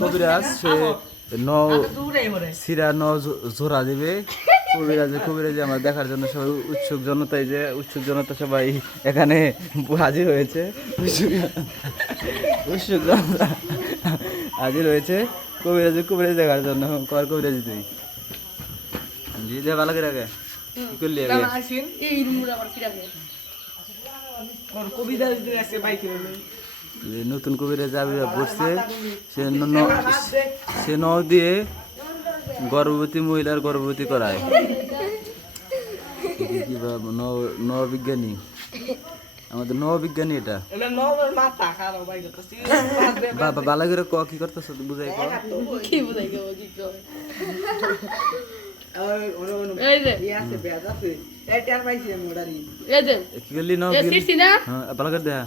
কবিরাজ সে সিরা জোড়া দিবে। কবিরাজে আমরা দেখার জন্য সবাই উৎসুক জনতা সবাই এখানে হাজির হয়েছে। উৎসুক জনতা হাজির হয়েছে কবিরাজ দেখার জন্য। কর কবিরাজ তুই জি দে ভালো করে আগে কি করলি আগে নতুন কবিরাজ আবির্ভাব করছে। সে ন দিয়ে গর্ভবতী মহিলার গর্ভবতী করায়। নববিজ্ঞানী আমাদের নববিজ্ঞানী এটা বাবা বালা করে ক কি করতেছ বুঝাই কি করলি না ভালো করে দেখা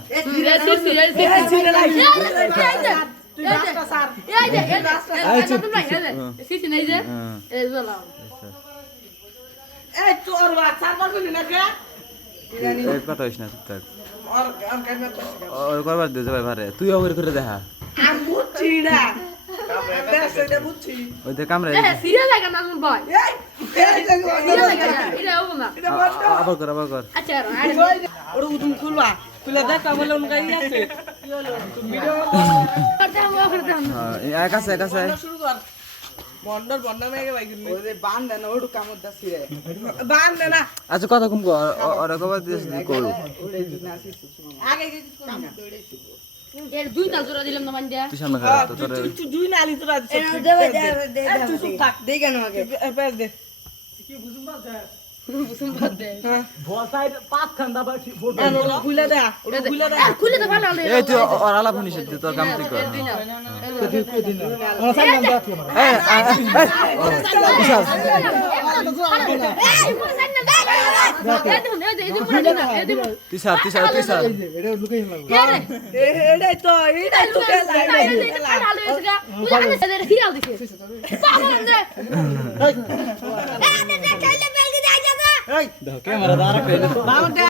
কথা হইস না চুপচাপ করবার দে ভাই ভারে তুই অগর করে দেখা ওই দেখ কামরা আবার কর আচ্ছা কথা কম কবার করু দুইটা জোড়া দিলাম না মান দিয়া তুই সামনে খারাপ তোর দুই না আলি তোরা দে তুই চুপ থাক দে কেন আগে পেজ দে কি বুঝুম বাদ দে হ্যাঁ ভসাই পাঁচ খান্দা বাকি ফটো খুলে দে খুলে তো ভালো এই তুই আর আলাপ শুনিস তোর কাম তুই কর তুই সার এটা লুকাই লাগবে এটাই তো এই দেখো ক্যামেরা দ্বারা